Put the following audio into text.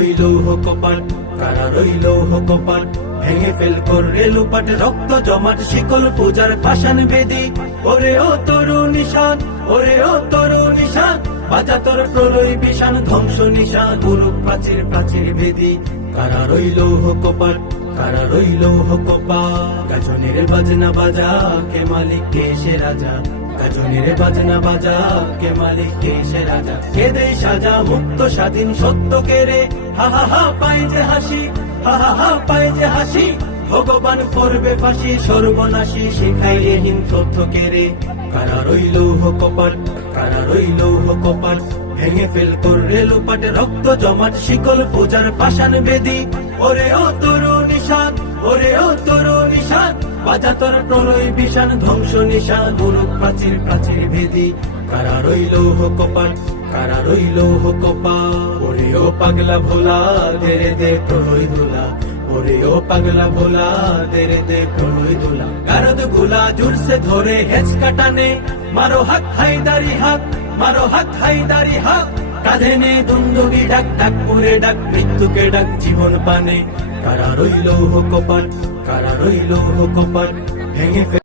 রইল কপাট, কারা রইল কপাট, ভেঙে ফেল করে লুপাট, রক্ত জমাট শিকল পূজার পাষাণ বেদি। ওরে ও তরু নিশান, ওরে ও তরু নিশান, বাজা তোর প্রলয় বিষাণ ধ্বংস নিশান, গুরু প্রাচীর প্রাচীর বেদি। কারা রইল কপাট, কারা রইল কপাট, গাজনের বাজনা বাজা, কে মালিক কে সে রাজা, গাজনের বাজনা বাজা, কে মালিক কে সে রাজা। কে দেই সাজা মুক্ত স্বাধীন সত্য কেড়ে, হা হা হা পায় যে হাসি, হা হা হা পায় যে হাসি, ভগবান করবে ফাঁসি সর্বনাশী, শিখাইয়ে হিম তথ্য কেড়ে। কারা রইল কপাট, কারা রইল কপাট, ভেঙে ফেল করে লুপাট, রক্ত জমাট শিকল পূজার পাষাণ বেদি। ওরে ও তরু নিশান, ওরে ও তরু নিশান, বাজা তোর প্রলয় বিষাণ ধ্বংস নিশান, গুরু প্রাচীর প্রাচীর ভেদি। কারা রইল কপাট, কারা রইল কপাট, ওরে ও পাগলা ভোলা, দেরে দে প্রলয় ধুলা, ওরে ও পাগলা ভোলা, দেরে দে প্রলয় ধুলা। গারদ গুলা জুড়ছে ধরে হেঁচ কাটানে, মারো হাক হায়দারি হাক, মারো হাক হায়দারি হাক, কাঁধে নে দুন্দুবি ডাক, ডাক পুরে ডাক, মৃত্যুকে ডাক জীবন পানে। কারা রইল কপাট, কারা রইল কপাট, ভেঙে